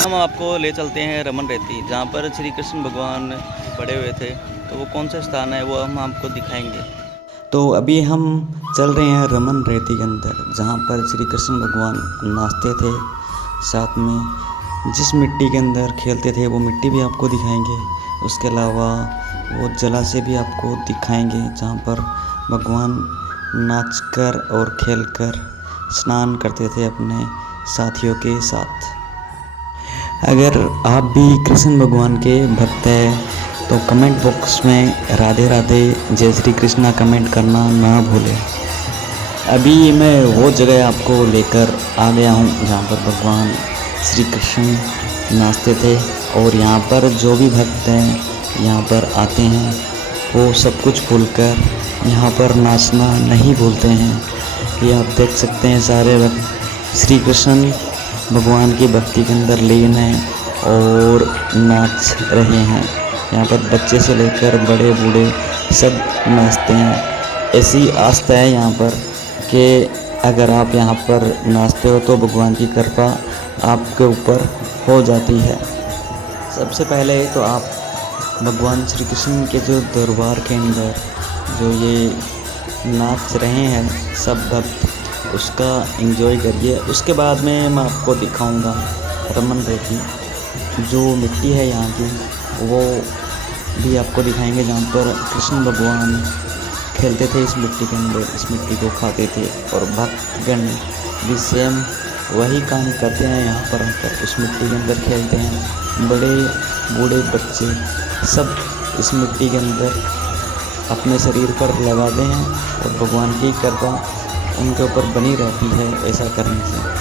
हम आपको ले चलते हैं रमन रेती, जहाँ पर श्री कृष्ण भगवान बड़े हुए थे। तो वो कौन सा स्थान है वो हम आपको दिखाएंगे। तो अभी हम चल रहे हैं रमन रेती के अंदर, जहाँ पर श्री कृष्ण भगवान नाचते थे। साथ में जिस मिट्टी के अंदर खेलते थे वो मिट्टी भी आपको दिखाएंगे। उसके अलावा वो जलाशय भी आपको दिखाएंगे, जहाँ पर भगवान नाचकर और खेलकर स्नान करते थे अपने साथियों के साथ। अगर आप भी कृष्ण भगवान के भक्त हैं तो कमेंट बॉक्स में राधे राधे जय श्री कृष्णा कमेंट करना ना भूलें। अभी मैं वो जगह आपको लेकर आ गया हूँ जहाँ पर भगवान श्री कृष्ण नाचते थे, और यहाँ पर जो भी भक्त हैं यहाँ पर आते हैं वो सब कुछ भूलकर यहाँ पर नाचना नहीं भूलते हैं। ये आप देख सकते हैं सारे भक्त श्री कृष्ण भगवान की भक्ति के अंदर लीन हैं और नाच रहे हैं। यहाँ पर बच्चे से लेकर बड़े बूढ़े सब नाचते हैं। ऐसी आस्था है यहाँ पर कि अगर आप यहाँ पर नाचते हो तो भगवान की कृपा आपके ऊपर हो जाती है। सबसे पहले तो आप भगवान श्री कृष्ण के जो दरबार के अंदर जो ये नाच रहे हैं सब भक्त, उसका एंजॉय करिए। उसके बाद में मैं आपको दिखाऊंगा रमन रेती, जो मिट्टी है यहाँ की वो भी आपको दिखाएंगे, जहाँ पर कृष्ण भगवान खेलते थे इस मिट्टी के अंदर, इस मिट्टी को खाते थे। और भक्तगण भी सेम वही काम करते हैं, यहाँ पर आकर उस मिट्टी के अंदर खेलते हैं। बड़े बूढ़े बच्चे सब इस मिट्टी के अंदर अपने शरीर पर लगाते हैं और भगवान की कृपा उनके ऊपर बनी रहती है ऐसा करने से।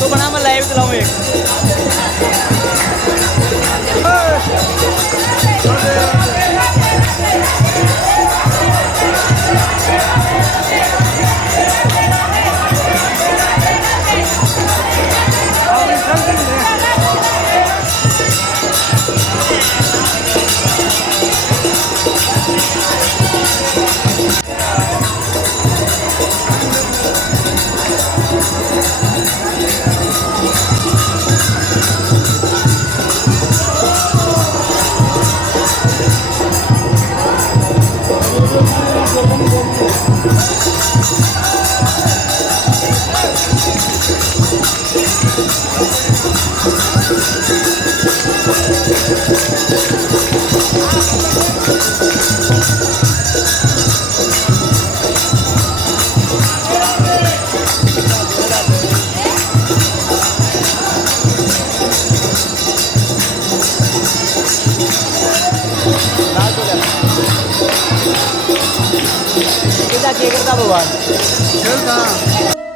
तो बना मैं लाइव चलाऊँ एक।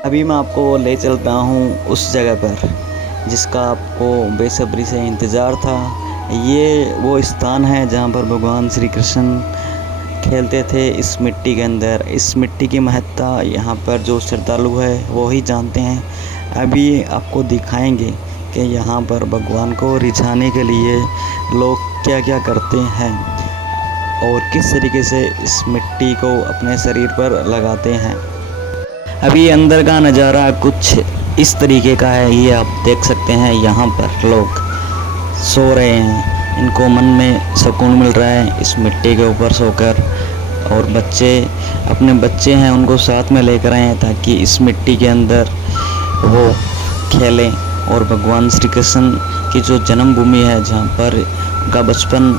अभी मैं आपको ले चलता हूँ उस जगह पर जिसका आपको बेसब्री से इंतज़ार था। ये वो स्थान है जहाँ पर भगवान श्री कृष्ण खेलते थे इस मिट्टी के अंदर। इस मिट्टी की महत्ता यहाँ पर जो श्रद्धालु है वो ही जानते हैं। अभी आपको दिखाएंगे कि यहाँ पर भगवान को रिझाने के लिए लोग क्या क्या करते हैं और किस तरीके से इस मिट्टी को अपने शरीर पर लगाते हैं। अभी अंदर का नज़ारा कुछ इस तरीके का है। ये आप देख सकते हैं, यहाँ पर लोग सो रहे हैं, इनको मन में सुकून मिल रहा है इस मिट्टी के ऊपर सोकर। और बच्चे अपने बच्चे हैं उनको साथ में लेकर आए हैं ताकि इस मिट्टी के अंदर वो खेलें और भगवान श्री कृष्ण की जो जन्मभूमि है जहाँ पर उनका बचपन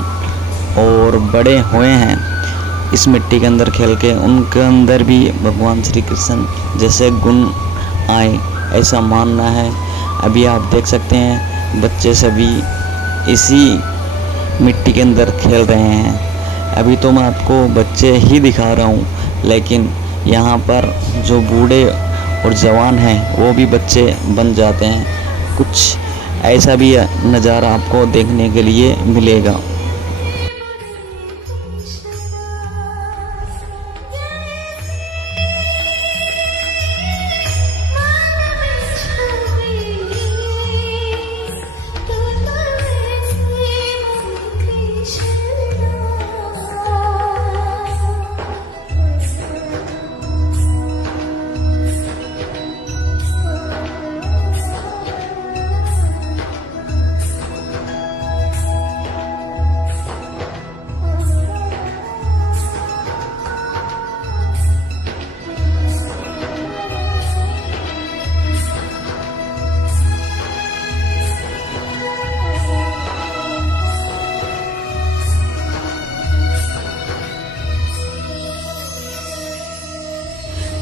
और बड़े हुए हैं इस मिट्टी के अंदर खेल के, उनके अंदर भी भगवान श्री कृष्ण जैसे गुण आए, ऐसा मानना है। अभी आप देख सकते हैं बच्चे सभी इसी मिट्टी के अंदर खेल रहे हैं। अभी तो मैं आपको बच्चे ही दिखा रहा हूँ, लेकिन यहाँ पर जो बूढ़े और जवान हैं वो भी बच्चे बन जाते हैं। कुछ ऐसा भी नज़ारा आपको देखने के लिए मिलेगा।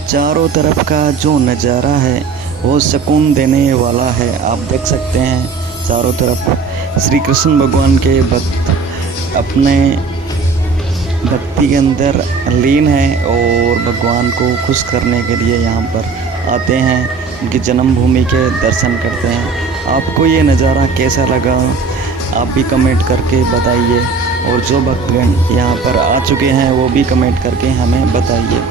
चारों तरफ का जो नज़ारा है वो सुकून देने वाला है। आप देख सकते हैं चारों तरफ श्री कृष्ण भगवान के भक्त अपने भक्ति के अंदर लीन हैं और भगवान को खुश करने के लिए यहाँ पर आते हैं, उनकी जन्मभूमि के दर्शन करते हैं। आपको ये नज़ारा कैसा लगा आप भी कमेंट करके बताइए, और जो भक्तगण यहाँ पर आ चुके हैं वो भी कमेंट करके हमें बताइए।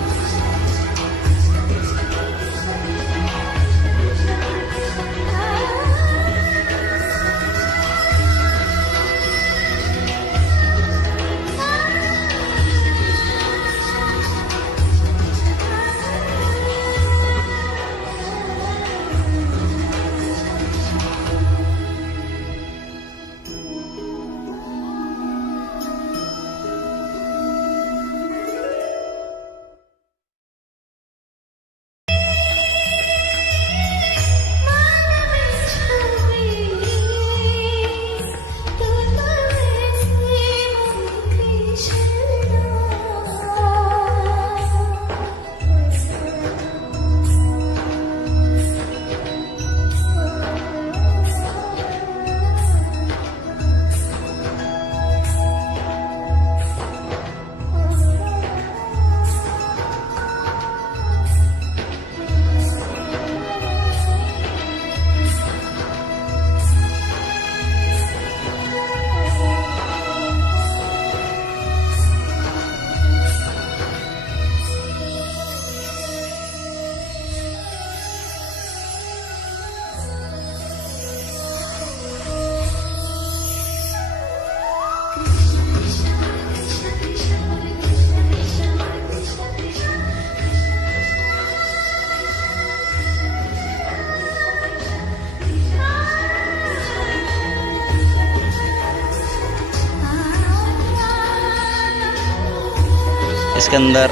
इसके अंदर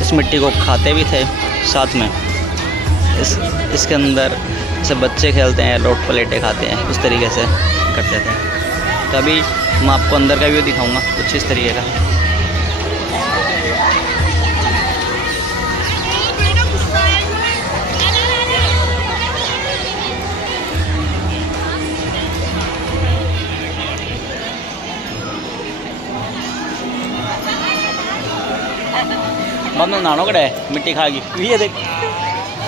इस मिट्टी को खाते भी थे, साथ में इसके अंदर जैसे बच्चे खेलते हैं, लोट प्लेटें खाते हैं, उस तरीके से करते थे। कभी मैं आपको अंदर का व्यू दिखाऊंगा कुछ इस तरीके का। मम्मी नानो कड़े मिट्टी खा गई, ये देख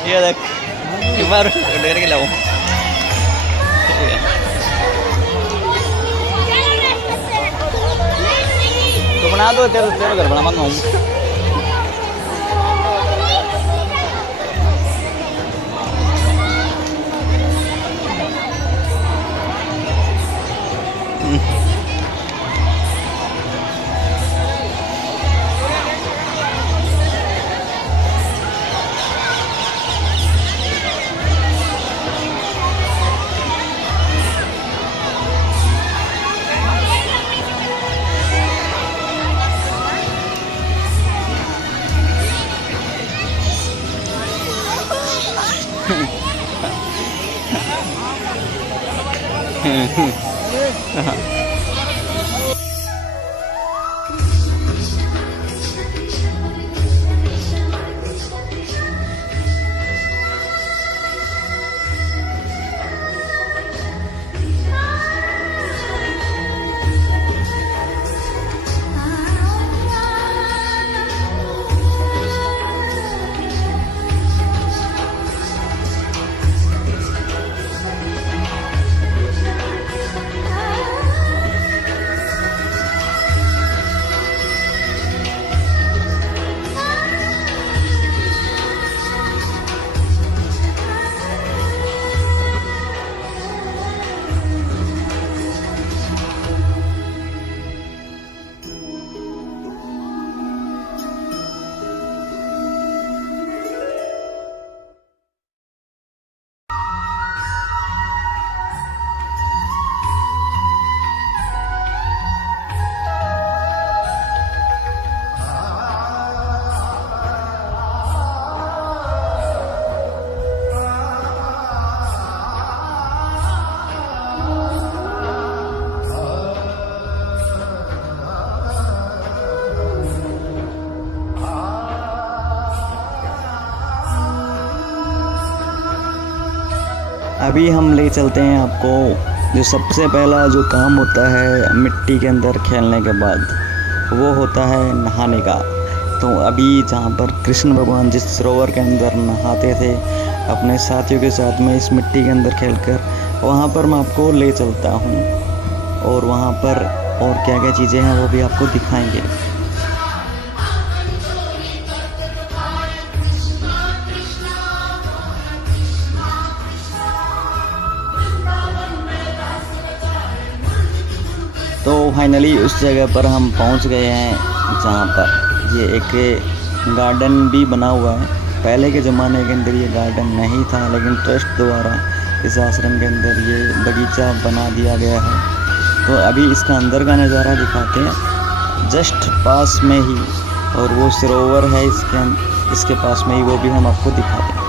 एक बार डर के लाओ। तो बना दो, तेरे घर बना मत हूँ। अभी हम ले चलते हैं आपको जो सबसे पहला जो काम होता है मिट्टी के अंदर खेलने के बाद, वो होता है नहाने का। तो अभी जहाँ पर कृष्ण भगवान जिस सरोवर के अंदर नहाते थे अपने साथियों के साथ में इस मिट्टी के अंदर खेलकर, वहाँ पर मैं आपको ले चलता हूँ और वहाँ पर और क्या क्या चीज़ें हैं वो भी आपको दिखाएंगे। तो फाइनली उस जगह पर हम पहुंच गए हैं जहां पर ये एक गार्डन भी बना हुआ है। पहले के ज़माने के अंदर ये गार्डन नहीं था, लेकिन ट्रस्ट द्वारा इस आश्रम के अंदर ये बगीचा बना दिया गया है। तो अभी इसका अंदर का नज़ारा दिखाते हैं जस्ट पास में ही, और वो सरोवर है इसके पास में ही, वो भी हम आपको दिखाते हैं।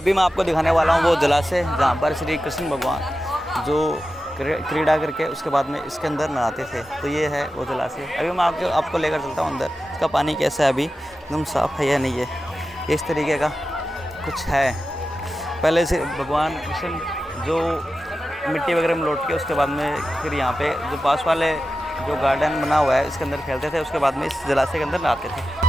अभी मैं आपको दिखाने वाला हूँ वो जलाशय जहाँ पर श्री कृष्ण भगवान जो क्रीड़ा करके उसके बाद में इसके अंदर नहाते थे। तो ये है वो जलाशय। अभी मैं आपको लेकर चलता हूँ अंदर। इसका पानी कैसा है, अभी एकदम साफ़ है या नहीं है, इस तरीके का कुछ है। पहले से भगवान कृष्ण जो मिट्टी वगैरह में लौट के उसके बाद में फिर यहाँ पे जो पास वाले जो गार्डन बना हुआ है इसके अंदर खेलते थे, उसके बाद में इस जलाशय के अंदर नहाते थे।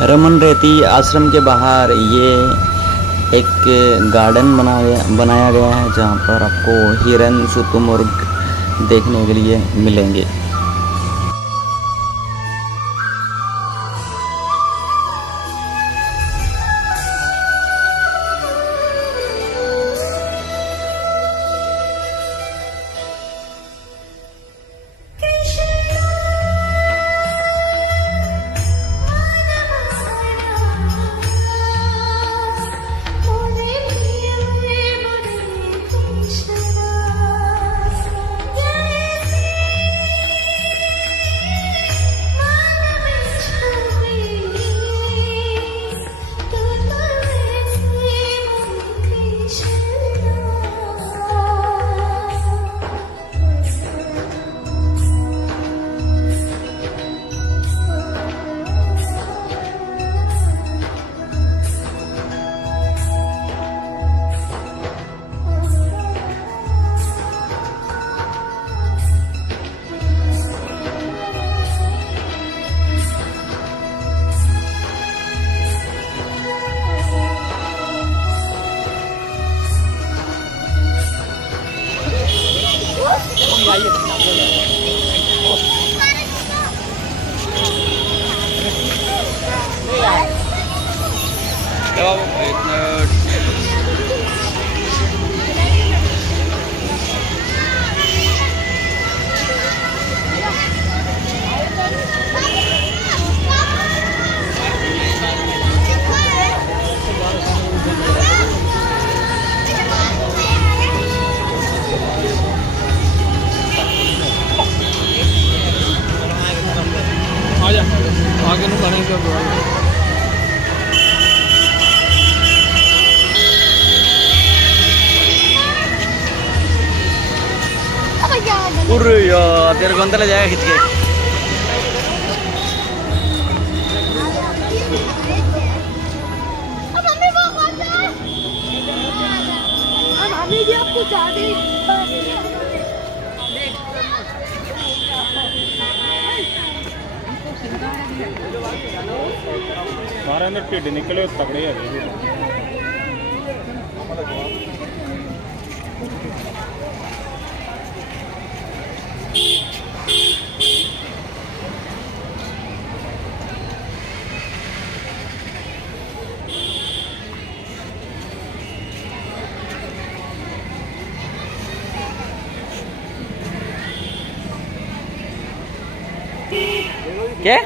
रमन रेती आश्रम के बाहर ये एक गार्डन बनाया गया है जहाँ पर आपको हिरन शुतुरमुर्ग देखने के लिए मिलेंगे। आगे नहीं बढ़ेंगे यार तेरे को अंदर ले जाएगा खींच के। सारे अंदर ढिड निकले तगड़े है। क्या